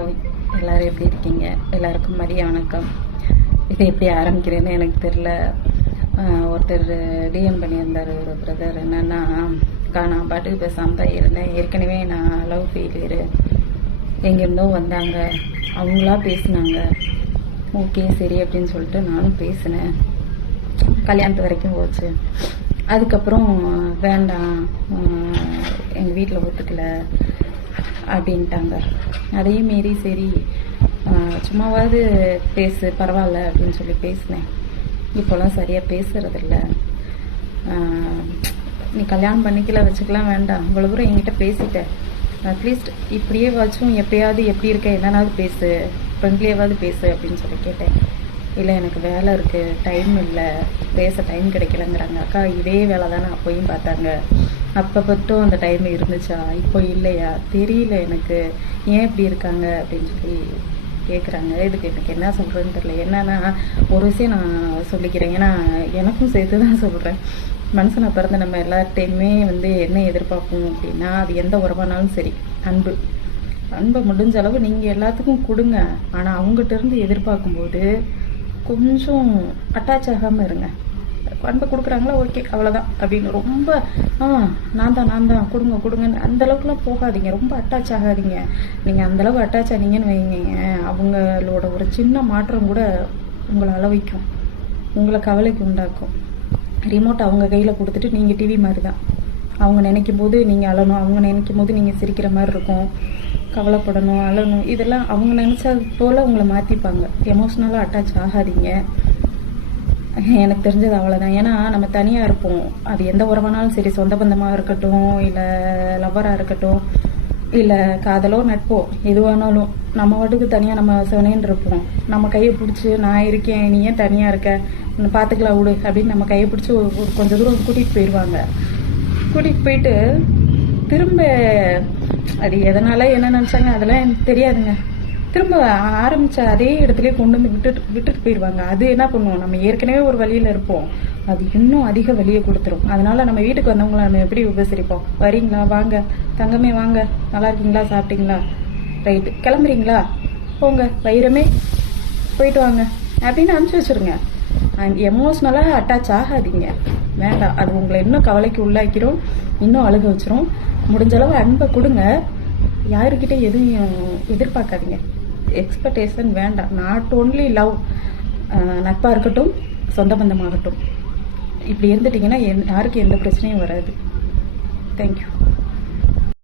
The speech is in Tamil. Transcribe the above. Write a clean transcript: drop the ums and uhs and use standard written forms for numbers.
ஓய், எல்லாரும் எப்படி இருக்கீங்க? எல்லாருக்கும் மதிய வணக்கம். இதை எப்படி ஆரம்பிக்கிறேன்னு எனக்கு தெரில. ஒருத்தர் டிஎம் பண்ணியிருந்தார் ஒரு பிரதர். என்னன்னா, நான் பாட்டுக்கு பேசாமல் தான் இருந்தேன். ஏற்கனவே நான் லவ் ஃபெயிலியரு, எங்கேருந்தோ வந்தாங்க, அவங்களா பேசினாங்க. ஓகே சரி அப்படின்னு சொல்லிட்டு நானும் பேசினேன். கல்யாணத்து வரைக்கும் போச்சு. அதுக்கப்புறம் வேண்டாம், எங்கள் வீட்டில் ஒத்துக்கலை அப்படின்ட்டாங்க. அதையும் மீறி சரி சும்மாவாவது பேசு பரவாயில்ல அப்படின்னு சொல்லி பேசினேன். இப்போலாம் சரியாக பேசுறதில்ல. நீ கல்யாணம் பண்ணிக்கல வச்சுக்கலாம், வேண்டாம், இவ்வளோ தூரம் என்கிட்ட பேசிட்டேன், அட்லீஸ்ட் இப்படியே வச்சும் எப்பயாவது எப்படி இருக்க என்னன்னாவது பேசு, ஃப்ரெண்ட்லியாவது பேசு அப்படின்னு சொல்லி கேட்டேன். இல்லை எனக்கு வேலை இருக்குது, டைம் இல்லை, பேச டைம் கிடைக்கலங்கிறாங்க. அக்கா இதே வேலை தானே அப்போயும் பார்த்தாங்க, அப்போ மட்டும் அந்த டைம் இருந்துச்சா, இப்போ இல்லையா, தெரியல எனக்கு, ஏன் இப்படி இருக்காங்க அப்படின்னு சொல்லி கேட்குறாங்க. இதுக்கு எனக்கு என்ன சொல்கிறதுன்னு தெரியல. என்னன்னா, ஒரு விஷயம் நான் சொல்லிக்கிறேன், ஏன்னா எனக்கும் சேர்த்து தான் சொல்கிறேன். மனுஷனை பிறந்த நம்ம எல்லார்ட்டையுமே என்ன எதிர்பார்ப்போம் அப்படின்னா, அது எந்த உறவானாலும் சரி, அன்பை முடிஞ்ச அளவு நீங்கள் எல்லாத்துக்கும் கொடுங்க. ஆனால் அவங்ககிட்ட இருந்து எதிர்பார்க்கும்போது கொஞ்சம் அட்டாச் ஆகாமல் இருங்க. அன்பை கொடுக்குறாங்களா, ஓகே அவ்வளோதான் அப்படின்னு ரொம்ப நான் தான் கொடுங்கன்னு அந்தளவுக்குலாம் போகாதீங்க. ரொம்ப அட்டாச் ஆகாதீங்க. நீங்கள் அந்தளவு அட்டாச் ஆனீங்கன்னு வைங்க, அவங்களோட ஒரு சின்ன மாற்றம் கூட உங்களை அளவைக்கும், உங்களை கவலைக்கு உண்டாக்கும். ரிமோட் அவங்க கையில் கொடுத்துட்டு நீங்கள் டிவி மாதிரி தான். அவங்க நினைக்கும் போது நீங்கள் அழணும், அவங்க நினைக்கும் போது நீங்கள் சிரிக்கிற மாதிரி இருக்கும், கவலைப்படணும், அழணும், இதெல்லாம் அவங்க நினச்சது போல் உங்களை மாற்றிப்பாங்க. எமோஷ்னலாக அட்டாச் ஆகாதீங்க. எனக்கு தெரிஞ்சது அவ்வளோதான். ஏன்னா நம்ம தனியாக இருப்போம், அது எந்த உறவானாலும் சரி, சொந்த பந்தமாக இருக்கட்டும், இல்லை லவ்வராக இருக்கட்டும், இல்லை காதலோ நட்போ எதுவானாலும், நம்ம வாட்டுக்கு தனியாக நம்ம சிவனேன்னு இருப்போம். நம்ம கையை பிடிச்சி நான் இருக்கேன், நீ ஏன் தனியாக இருக்க, பார்த்துக்கலாம் விடு அப்படின்னு நம்ம கையை பிடிச்சி கொஞ்சம் தூரம் கூட்டிகிட்டு போயிடுவாங்க. கூட்டிகிட்டு போயிட்டு திரும்ப அது எதனால என்ன நினச்சாங்க அதெல்லாம் எனக்கு தெரியாதுங்க. திரும்ப ஆரம்பித்த அதே இடத்துலேயே கொண்டு வந்து விட்டுட்டு போயிடுவாங்க. அது என்ன பண்ணுவோம், நம்ம ஏற்கனவே ஒரு வழியில் இருப்போம், அது இன்னும் அதிக வழியை கொடுத்துரும். அதனால நம்ம வீட்டுக்கு வந்தவங்களை நம்ம எப்படி உபசரிப்போம், வரீங்களா, வாங்க தங்கமே வாங்க, நல்லா இருக்கீங்களா, சாப்பிட்டீங்களா, ரைட்டு கிளம்புறீங்களா, போங்க வைரமே போயிட்டு வாங்க அப்படின்னு அனுப்பிச்சி வச்சுருங்க. எமோஷ்னலாக அட்டாச் ஆகாதீங்க, வேண்டாம். அது உங்களை இன்னும் கவலைக்கு உள்ளாக்கிறோம், இன்னும் அழுக வச்சிரும். முடிஞ்சளவு அன்பை கொடுங்க, யாருக்கிட்ட எதுவும் எதிர்பார்க்காதீங்க, எக்ஸ்பெக்டேஷன் வேண்டாம். நாட் ஓன்லி லவ், நட்பாக இருக்கட்டும், சொந்த பந்தமாகட்டும், இப்படி இருந்துட்டிங்கன்னா யாருக்கும் எந்த பிரச்சனையும் வராது. தேங்க்யூ.